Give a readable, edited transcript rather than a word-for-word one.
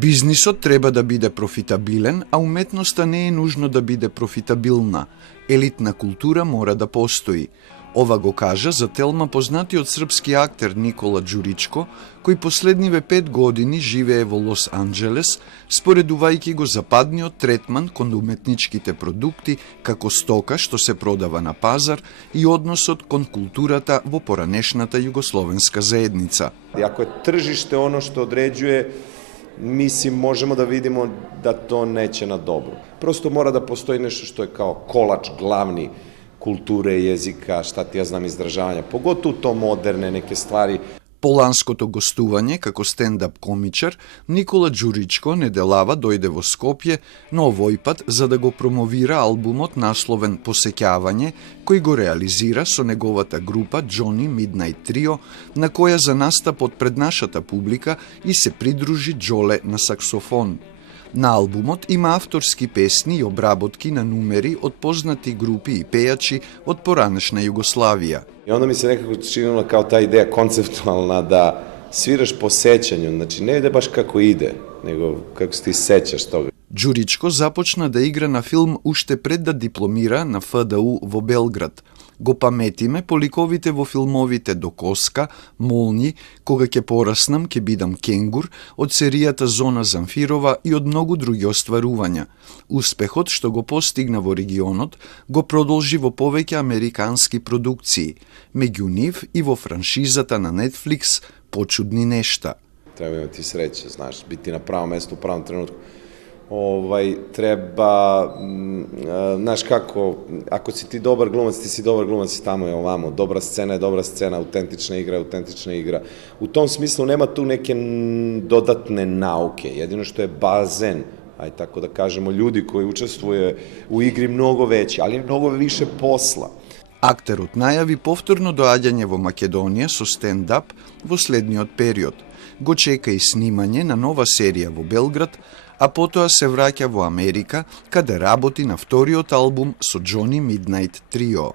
Бизнисот треба да биде профитабилен, а уметноста не е нужно да биде профитабилна. Елитна култура мора да постои. Ова го кажа за Телма познатиот српски актер Никола Ѓуричко, кој последниве 5 години живее во Лос Анџелес, споредувајќи го западниот третман кон уметничките продукти како стока што се продава на пазар и односот кон културата во поранешната југословенска заедница. Ако е тржиште оно што одреđuje, mislim, možemo da vidimo da to neće na dobro. Prosto mora da postoji nešto što je kao kolač glavni kulture, jezika, šta ti ja znam, izdržavanja. Pogotovo to moderne neke stvari. По ланското гостување како стендап комичар, Никола Ѓуричко неделава дојде во Скопје, но овој пат за да го промовира албумот насловен Посеќавање, кој го реализира со неговата група Johnny Midnight Trio, на која за настапот пред нашата публика и се придружи Џоле на саксофон. На албумот има авторски песни и обработки на numeri од познати групи и пејачи од поранешна Југославија. I onda mi se nekako činila kao ta ideja konceptualna da sviraš po sećanju, znači ne ide baš kako ide, nego kako se ti sećaš toga. Ѓуричко започна да игра на филм уште пред да дипломира на ФДУ во Белград. Го паметиме по ликовите во филмовите До коска, Молњи, Кога ќе пораснам, ќе бидам кенгур, од серијата Зона Замфирова и од многу други остварувања. Успехот што го постигна во регионот го продолжи во повеќе американски продукции, меѓу нив и во франшизата на Netflix Почудни нешта. Треба имати среće, znaš, biti na pravom mestu u pravom trenutku. Treba, znaš kako, ako si ti dobar glumac, ti si dobar glumac i tamo i ovamo. Dobra scena je dobra scena, autentična igra je autentična igra. U tom smislu nema tu neke dodatne nauke, jedino što je bazen, aj tako da kažemo, ljudi koji učestvuje u igri mnogo veći, ali mnogo više posla. Актерот најави повторно доаѓање во Македонија со стендап во следниот период. Го чека и снимање на нова серија во Белград, а потоа се враќа во Америка, каде работи на вториот албум со Johnny Midnight Trio.